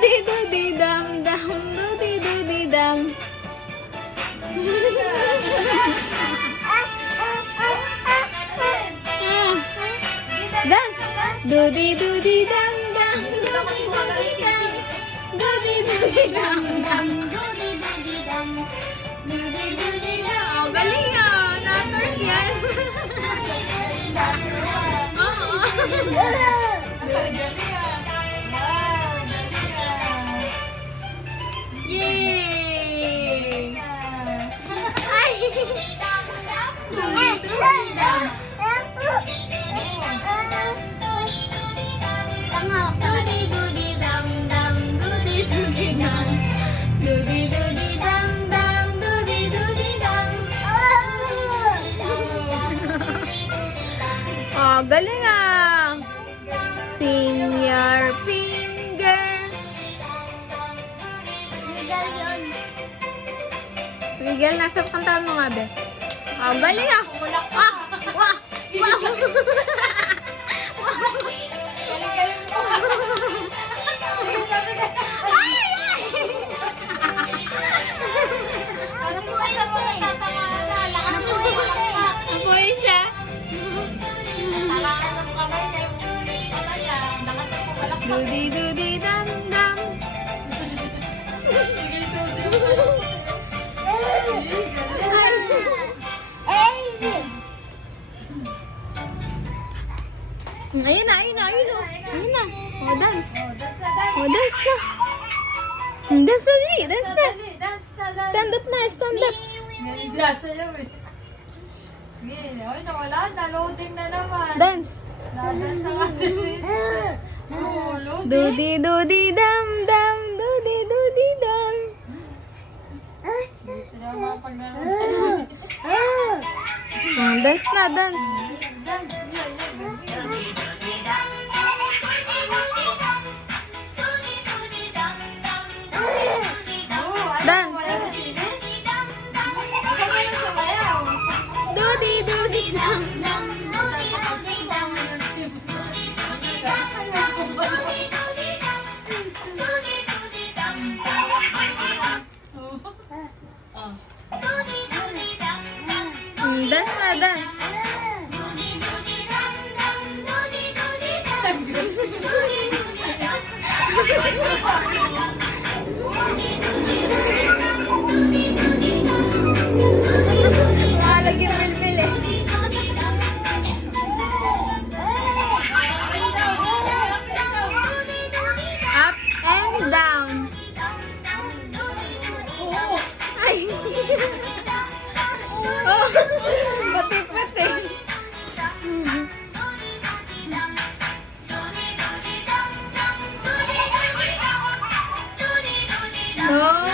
Dudi dudi dam dam, dudi dudi dam. Dance. Dudi dudi dam dam, dudi dudi dam. Dudi dudi dam dam, dudi dudi dam. Dudi dudi dam. Oh, galing ah. Naturk yan. Yay! Ay! Dudi dudi dam dam, dudi dudi dam. Dudi dudi dam dam, dudi dudi dam. Oh, galing ah! Senior finger. Miguel, nasa kanta mo nga, be. Oh, galing ah! Wah! Wah! Wow! Ay! Ay! Napuwi siya. Dudi dudi dam dam. Ayun na, ayun na, ayun na. Ayun na. Oh, dance. Oh, dance na. Dance na, dali. Dance na. Stand up na, stand up. Ay, nawala. Na-loading na naman. Dance. Dadance na kasi. Oh, loading. Dudi dudi dam dam, dudi dudi dam. Dito na mapagdanasan. Dance na, dance. Dance. Yan, yan. Dance. Dudi dudi dam dam, dudi dudi dam. Dance na, dance. Malag yung pilpil eh. Up and down. Ay. Oh, pati-pati. Oh.